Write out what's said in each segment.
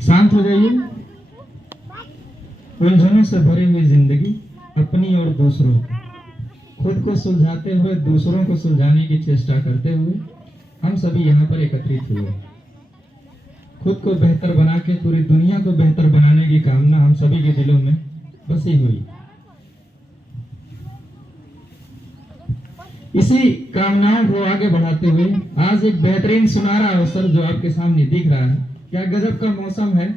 शांत हो जाइए। उलझनों से भरी हुई जिंदगी, अपनी और दूसरों की, खुद को सुलझाते हुए दूसरों को सुलझाने की चेष्टा करते हुए हम सभी यहाँ पर एकत्रित हुए। खुद को बेहतर बना के पूरी दुनिया को बेहतर बनाने की कामना हम सभी के दिलों में बसी हुई। इसी कामनाओं को आगे बढ़ाते हुए आज एक बेहतरीन सुनहरा अवसर जो आपके सामने दिख रहा है, क्या गजब का मौसम है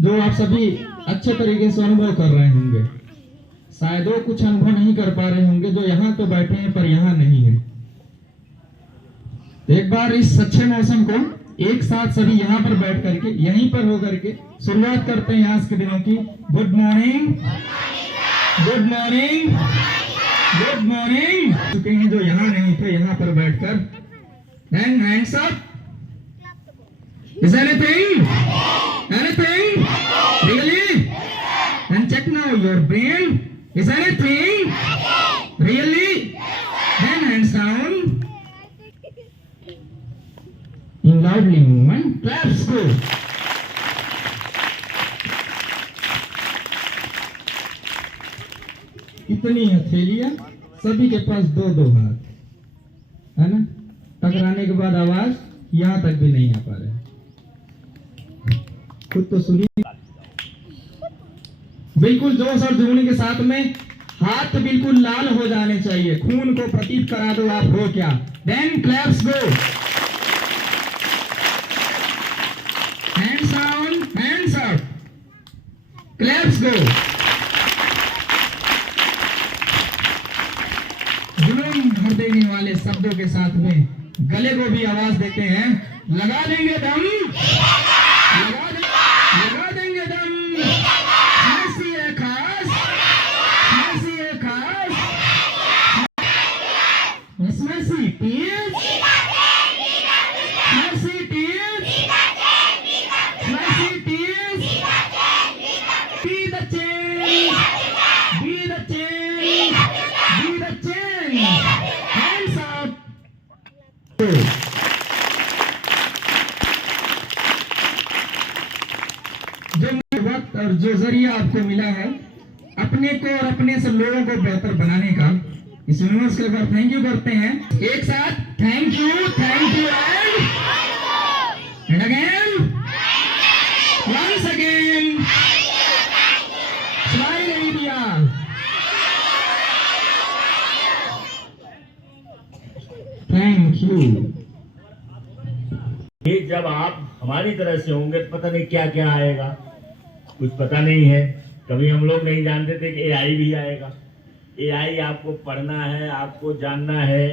जो आप सभी अच्छे तरीके से अनुभव कर रहे होंगे। शायद वो कुछ अनुभव नहीं कर पा रहे होंगे जो यहाँ तो बैठे हैं पर यहाँ नहीं है। तो एक बार इस अच्छे मौसम को एक साथ सभी यहाँ पर बैठ करके यहीं पर होकर के शुरुआत करते हैं आज के दिनों की। Good morning, good morning, good morning चुके हैं जो यहाँ नहीं थे, यहाँ पर बैठकर। Then hands up. Is anything, anything really? And check now your brain. Is anything really? Then hands down. In loudly movement, claps go. इतनी हथेलियां, सभी के पास दो दो हाथ, है ना? टकराने के बाद आवाज यहां तक भी नहीं आ पा रहे। खुद तो सुनिए। बिल्कुल जोश और जुनून के साथ में हाथ बिल्कुल लाल हो जाने चाहिए। खून को प्रतीत करा दो आप हो क्या। देन क्लैप्स गो। Hands down, hands up. Claps go. जुनून भर देने वाले शब्दों के साथ में गले को भी आवाज देते हैं। लगा देंगे दम, लगा देंगे दम। खांसी है खास, खांसी है खास। इसमें सी टीज, खांसी टीज। जो वक्त और जो जरिया आपको मिला है अपने को और अपने सब लोगों को बेहतर बनाने का, इस यूनिवर्स के ऊपर थैंक यू करते हैं एक साथ। Thank you and again, once again. Smile India. Thank you. जब आप हमारी तरह से होंगे तो पता नहीं क्या क्या आएगा, कुछ पता नहीं है। कभी हम लोग नहीं जानते थे कि एआई भी आएगा। एआई आपको पढ़ना है, आपको जानना है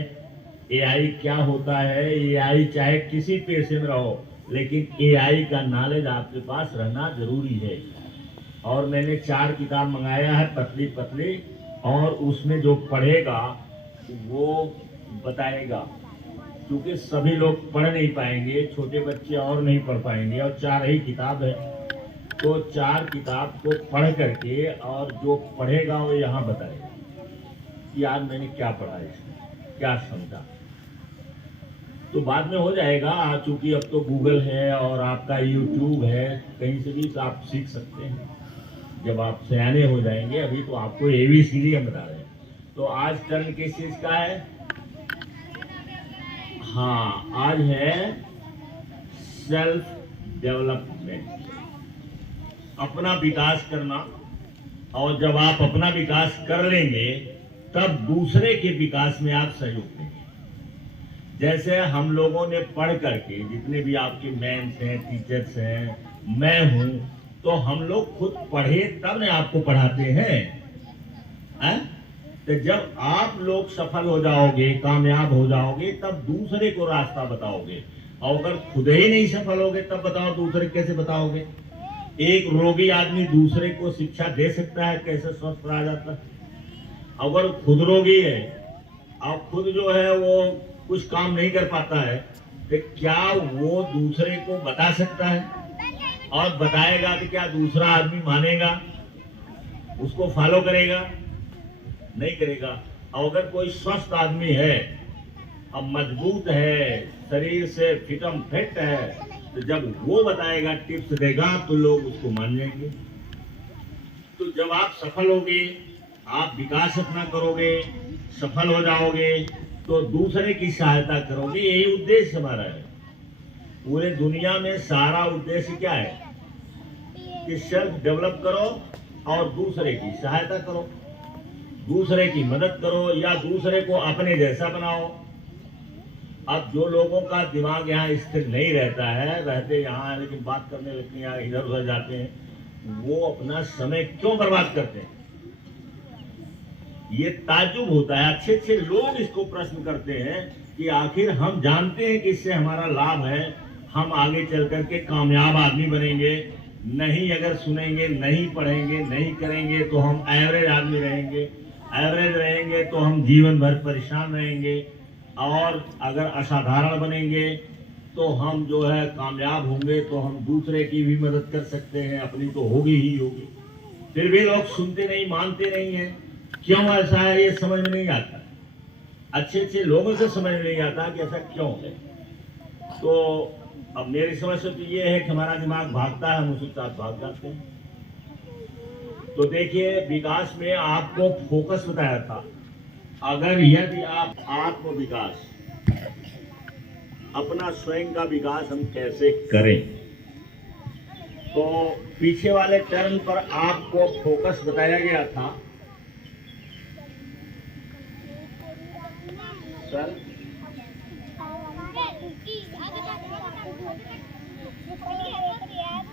एआई क्या होता है। एआई चाहे किसी पेशे में रहो, लेकिन एआई का नॉलेज आपके पास रहना जरूरी है। और मैंने 4 किताब मंगाया है, पतली पतली, और उसमें जो पढ़ेगा वो बताएगा, क्योंकि सभी लोग पढ़ नहीं पाएंगे, छोटे बच्चे और नहीं पढ़ पाएंगे, और 4 ही किताब है। तो 4 किताब को पढ़ करके और जो पढ़ेगा वो यहाँ बताएगा कि आज मैंने क्या पढ़ा, इसमें क्या समझा। तो बाद में हो जाएगा, चूंकि अब तो गूगल है और आपका यूट्यूब है, कहीं से भी आप सीख सकते हैं जब आप सयाने हो जाएंगे। अभी तो आपको ABCD हम बता रहे हैं। तो आज टर्न किस चीज का है? हाँ, आज है सेल्फ डेवलपमेंट, अपना विकास करना। और जब आप अपना विकास कर लेंगे तब दूसरे के विकास में आप सहयोग देंगे। जैसे हम लोगों ने पढ़ करके, जितने भी आपके मैम्स हैं, टीचर्स हैं, मैं हूं, तो हम लोग खुद पढ़े तब ने आपको पढ़ाते हैं। तो जब आप लोग सफल हो जाओगे, कामयाब हो जाओगे, तब दूसरे को रास्ता बताओगे। और अगर खुद ही नहीं सफल होगे तब बताओ दूसरे कैसे बताओगे। एक रोगी आदमी दूसरे को शिक्षा दे सकता है कैसे स्वस्थ रहा जाता है? अगर खुद रोगी है और खुद जो है वो कुछ काम नहीं कर पाता है, तो क्या वो दूसरे को बता सकता है? और बताएगा तो क्या दूसरा आदमी मानेगा, उसको फॉलो करेगा? नहीं करेगा। और अगर कोई स्वस्थ आदमी है और मजबूत है, शरीर से फिटम फिट है, तो जब वो बताएगा, टिप्स देगा, तो लोग उसको मान जाएंगे। तो जब आप सफल होगे, आप विकास अपना करोगे, सफल हो जाओगे, तो दूसरे की सहायता करोगे। यही उद्देश्य हमारा है। पूरे दुनिया में सारा उद्देश्य क्या है कि सेल्फ डेवलप करो और दूसरे की सहायता करो, दूसरे की मदद करो या दूसरे को अपने जैसा बनाओ। अब जो लोगों का दिमाग यहाँ स्थिर नहीं रहता है, रहते यहाँ है लेकिन बात करने लगते हैं, इधर उधर जाते हैं, वो अपना समय क्यों बर्बाद करते हैं? ये ताज्जुब होता है। अच्छे अच्छे लोग इसको प्रश्न करते हैं कि आखिर हम जानते हैं कि इससे हमारा लाभ है, हम आगे चल करके कामयाब आदमी बनेंगे, नहीं अगर सुनेंगे, नहीं पढ़ेंगे, नहीं करेंगे तो हम एवरेज आदमी रहेंगे, एवरेज रहेंगे तो हम जीवन भर परेशान रहेंगे, और अगर असाधारण बनेंगे तो हम जो है कामयाब होंगे, तो हम दूसरे की भी मदद कर सकते हैं, अपनी तो होगी ही होगी। फिर भी लोग सुनते नहीं, मानते नहीं हैं। क्यों ऐसा है ये समझ में नहीं आता। अच्छे अच्छे लोगों से समझ में नहीं आता कि ऐसा क्यों है। तो अब मेरी समझ से तो ये है कि हमारा दिमाग भागता है, हम उसके साथ भाग जाते हैं। तो देखिए, विकास में आपको फोकस बताया था। अगर यदि आप आत्म विकास, अपना स्वयं का विकास हम कैसे करें, तो पीछे वाले टर्न पर आपको फोकस बताया गया था। सर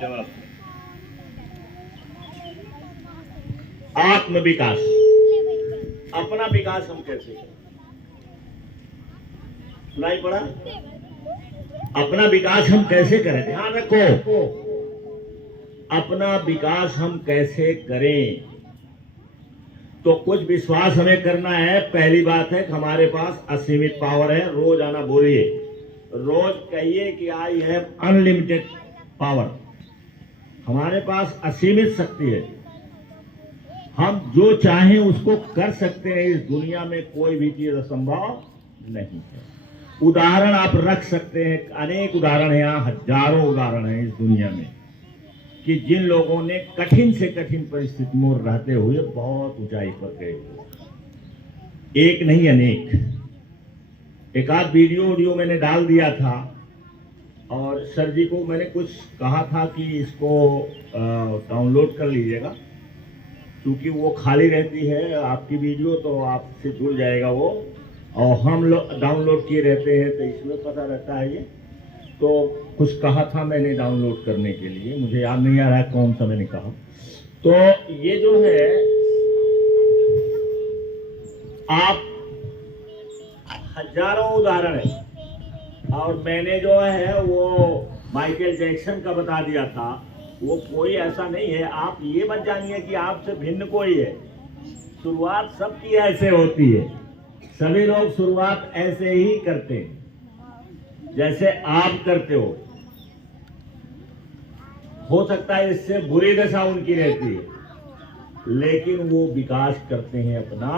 जवाब, आत्म विकास, अपना विकास हम कैसे करें? सुनाई पड़ा? अपना विकास हम कैसे करें? ध्यान रखो, अपना विकास हम कैसे करें। तो कुछ विश्वास हमें करना है। पहली बात है कि हमारे पास असीमित पावर है। रोज आना बोलिए, रोज कहिए कि आई हैव अनलिमिटेड पावर। हमारे पास असीमित शक्ति है, हम जो चाहें उसको कर सकते हैं। इस दुनिया में कोई भी चीज असंभव नहीं है। उदाहरण आप रख सकते हैं, अनेक उदाहरण है, यहाँ हजारों उदाहरण है इस दुनिया में, कि जिन लोगों ने कठिन से कठिन परिस्थिति में रहते हुए बहुत ऊंचाई पर गए। एक नहीं अनेक। एक आध वीडियो मैंने डाल दिया था, और सर जी को मैंने कुछ कहा था कि इसको डाउनलोड कर लीजिएगा, क्योंकि वो खाली रहती है आपकी वीडियो, तो आपसे जुड़ जाएगा वो, और हम लोग डाउनलोड किए रहते हैं तो इसमें पता रहता है ये। तो कुछ कहा था मैंने डाउनलोड करने के लिए, मुझे याद नहीं आ रहा है कौन सा मैंने कहा। तो ये जो है, आप हजारों उदाहरण है, और मैंने जो है वो माइकल जैक्सन का बता दिया था। वो कोई ऐसा नहीं है, आप ये मत जानिए कि आपसे भिन्न कोई है। शुरुआत सबकी ऐसे होती है, सभी लोग शुरुआत ऐसे ही करते हैं जैसे आप करते हो सकता है इससे बुरी दशा उनकी रहती है, लेकिन वो विकास करते हैं अपना।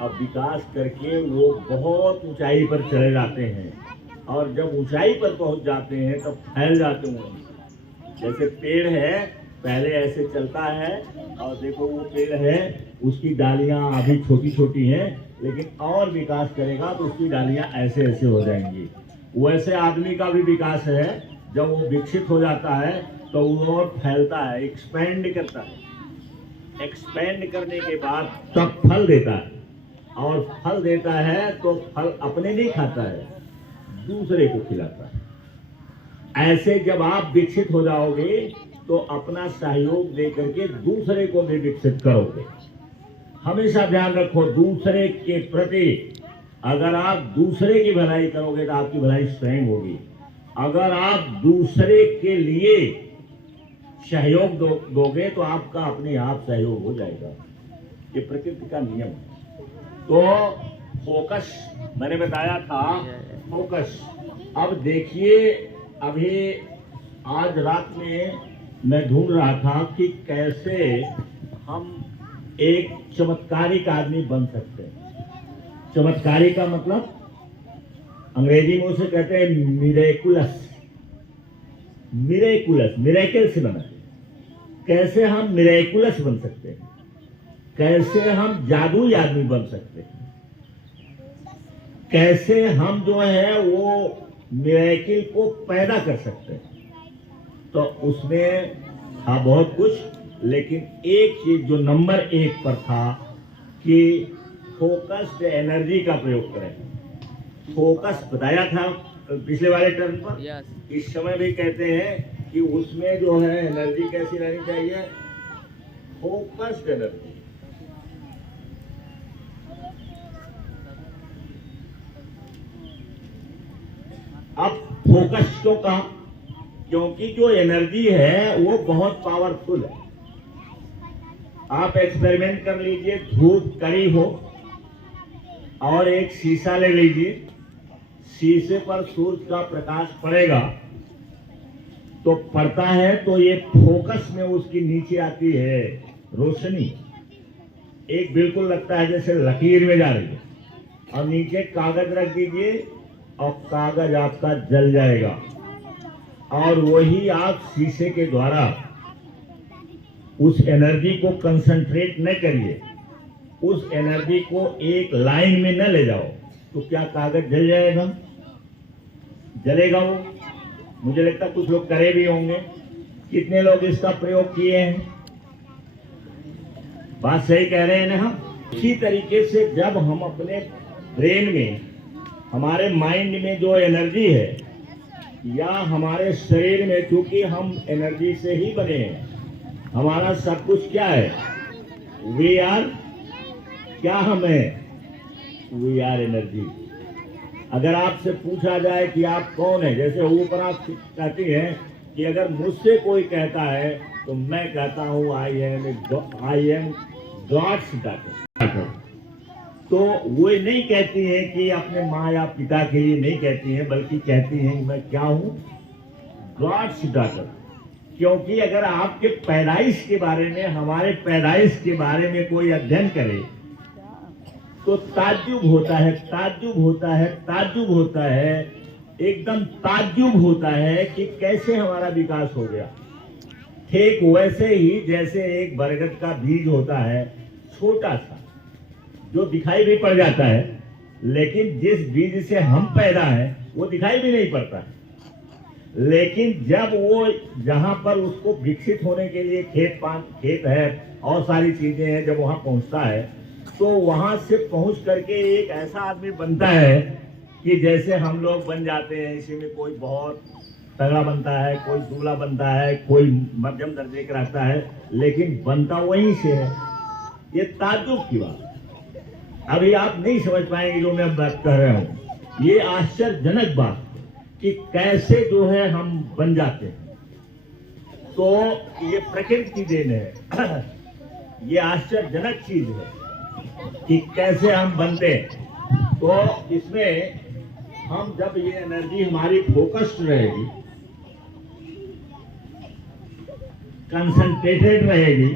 अब विकास करके वो बहुत ऊंचाई पर चले जाते हैं, और जब ऊंचाई पर पहुंच जाते हैं तब फैल जाते हैं। जैसे पेड़ है, पहले ऐसे चलता है, और देखो वो पेड़ है, उसकी डालियां अभी छोटी छोटी हैं, लेकिन और विकास करेगा तो उसकी डालियां ऐसे ऐसे हो जाएंगी। वैसे आदमी का भी विकास है। जब वो विकसित हो जाता है तो वो और फैलता है, एक्सपेंड करता है। एक्सपेंड करने के बाद तब फल देता है, और फल देता है तो फल अपने नहीं खाता है, दूसरे को खिलाता है। ऐसे जब आप विकसित हो जाओगे तो अपना सहयोग दे करके दूसरे को भी विकसित करोगे। हमेशा ध्यान रखो, दूसरे के प्रति अगर आप दूसरे की भलाई करोगे तो आपकी भलाई स्वयं होगी। अगर आप दूसरे के लिए सहयोग दोगे तो आपका अपने आप सहयोग हो जाएगा। ये प्रकृति का नियम है। तो फोकस मैंने बताया था, फोकस। अब देखिए, अभी आज रात में मैं ढूंढ रहा था कि कैसे हम एक चमत्कारिक आदमी बन सकते हैं। चमत्कारी का मतलब अंग्रेजी में उसे कहते हैं मिरेकुलस। मिरेकुलस, मिरेकल से बना है। कैसे हम मिरेकुलस बन सकते हैं, कैसे हम जादुई आदमी बन सकते हैं, कैसे हम जो है वो मिरेकल को पैदा कर सकते हैं। तो उसमें था बहुत कुछ, लेकिन एक चीज जो नंबर 1 पर था कि फोकस्ड एनर्जी का प्रयोग करें। फोकस बताया था पिछले वाले टर्म पर। इस समय भी कहते हैं कि उसमें जो है एनर्जी कैसी रहनी चाहिए, फोकस्ड एनर्जी। अब फोकस क्यों कहा, क्योंकि जो एनर्जी है वो बहुत पावरफुल है। आप एक्सपेरिमेंट कर लीजिए, धूप कड़ी हो और एक शीशा ले लीजिए, शीशे पर सूरज का प्रकाश पड़ेगा तो पड़ता है तो ये फोकस में उसकी नीचे आती है रोशनी, एक बिल्कुल लगता है जैसे लकीर में जा रही है। और नीचे कागज रख दीजिए और कागज आपका जल जाएगा। और वही आप शीशे के द्वारा उस एनर्जी को कंसंट्रेट न करिए, उस एनर्जी को एक लाइन में न ले जाओ, तो क्या कागज जल जाएगा? जलेगा वो? मुझे लगता है कुछ लोग करे भी होंगे। कितने लोग इसका प्रयोग किए हैं? बात सही कह रहे हैं ना हम। इसी तरीके से जब हम अपने ब्रेन में, हमारे माइंड में जो एनर्जी है या हमारे शरीर में, चूंकि हम एनर्जी से ही बने हैं, हमारा सब कुछ क्या है, वी आर, क्या हम है, वी आर एनर्जी। अगर आपसे पूछा जाए कि आप कौन है, जैसे ऊपर आप कहती हैं कि अगर मुझसे कोई कहता है तो मैं कहता हूं आई एम गॉड्स डॉटर। तो वो नहीं कहती है कि अपने माँ या पिता के लिए नहीं कहती है, बल्कि कहती है कि मैं क्या हूं, गॉड्स डॉटर। क्योंकि अगर आपके पैदाइश के बारे में, हमारे पैदाइश के बारे में कोई अध्ययन करे तो ताज्जुब होता है, ताज्जुब होता है, ताज्जुब होता है, एकदम ताज्जुब होता है कि कैसे हमारा विकास हो गया। ठीक वैसे ही जैसे एक बरगद का बीज होता है, छोटा सा, जो दिखाई भी पड़ जाता है, लेकिन जिस बीज से हम पैदा हैं वो दिखाई भी नहीं पड़ता। लेकिन जब वो जहां पर उसको विकसित होने के लिए खेत है और सारी चीजें हैं, जब वहां पहुंचता है तो वहां से पहुंच करके एक ऐसा आदमी बनता है कि जैसे हम लोग बन जाते हैं। इसी में कोई बहुत तगड़ा बनता है, कोई दूल्हा बनता है, कोई मध्यम दर्जे का रहता है, लेकिन बनता वहीं से है। ये ताज्जुब की बात अभी आप नहीं समझ पाएंगे जो मैं बात कर रहा हूं। ये आश्चर्यजनक बात कि कैसे जो है हम बन जाते हैं। तो ये प्रकृति की देन है। ये आश्चर्यजनक चीज है कि कैसे हम बनते हैं। तो इसमें हम जब ये एनर्जी हमारी फोकस्ड रहेगी, कंसंट्रेटेड रहेगी,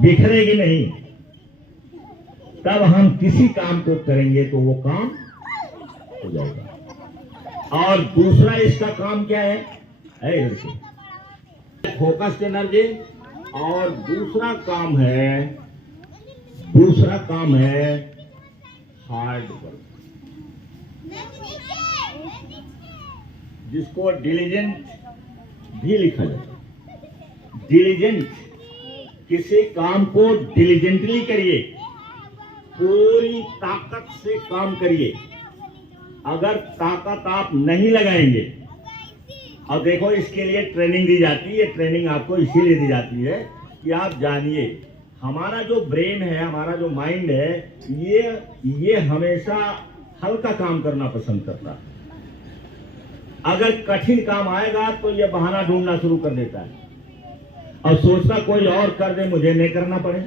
बिखरेगी नहीं, तब हम किसी काम को करेंगे तो वो काम हो जाएगा। और दूसरा इसका काम क्या है, फोकस्ड एनर्जी। और दूसरा काम है हार्ड वर्क, जिसको डिलिजेंट भी लिखा जाता है। डिलिजेंट, किसी काम को डिलिजेंटली करिए, पूरी ताकत से काम करिए। अगर ताकत आप नहीं लगाएंगे, और देखो इसके लिए ट्रेनिंग दी जाती है। ट्रेनिंग आपको इसीलिए दी जाती है कि आप जानिए हमारा जो ब्रेन है, हमारा जो माइंड है, ये हमेशा हल्का काम करना पसंद करता है। अगर कठिन काम आएगा तो ये बहाना ढूंढना शुरू कर देता है और सोचता कोई और कर दे, मुझे नहीं करना पड़े।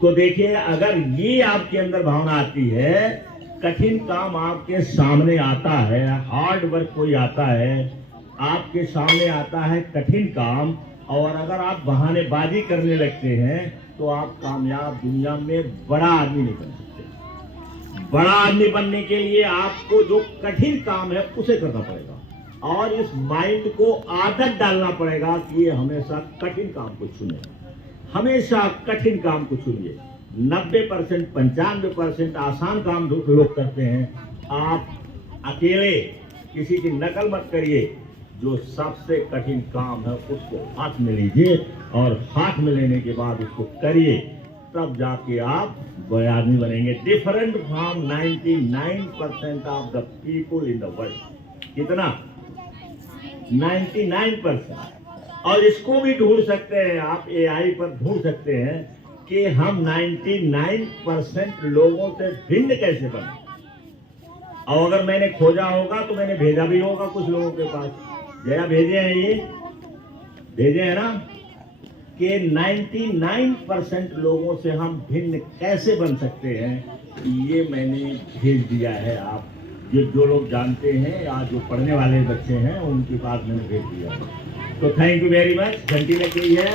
तो देखिए, अगर ये आपके अंदर भावना आती है, कठिन काम आपके सामने आता है, हार्ड वर्क कोई आता है, आपके सामने आता है कठिन काम, और अगर आप बहानेबाजी करने लगते हैं तो आप कामयाब दुनिया में बड़ा आदमी नहीं बन सकते। बड़ा आदमी बनने के लिए आपको जो कठिन काम है उसे करना पड़ेगा। और इस माइंड को आदत डालना पड़ेगा कि ये हमेशा कठिन काम को चुने, हमेशा कठिन काम को चुनिए। 90% 95% आसान काम जो लोग करते हैं, आप अकेले किसी की नकल मत करिए। जो सबसे कठिन काम है उसको हाथ में लीजिए और हाथ में लेने के बाद उसको करिए, तब जाके आप बड़े आदमी बनेंगे। Different from 99% of the people in the world. कितना? 99%। और इसको भी ढूंढ सकते हैं आप, AI पर ढूंढ सकते हैं कि हम 99% लोगों से भिन्न कैसे बने। और अगर मैंने खोजा होगा तो मैंने भेजा भी होगा कुछ लोगों के पास। जया भेजे हैं, ये भेजे हैं ना, कि 99% लोगों से हम भिन्न कैसे बन सकते हैं, ये मैंने भेज दिया है। आप जो लोग जानते हैं या जो पढ़ने वाले बच्चे हैं उनके पास मैंने भेज दिया है। तो थैंक यू वेरी मच। घंटी लग गई है।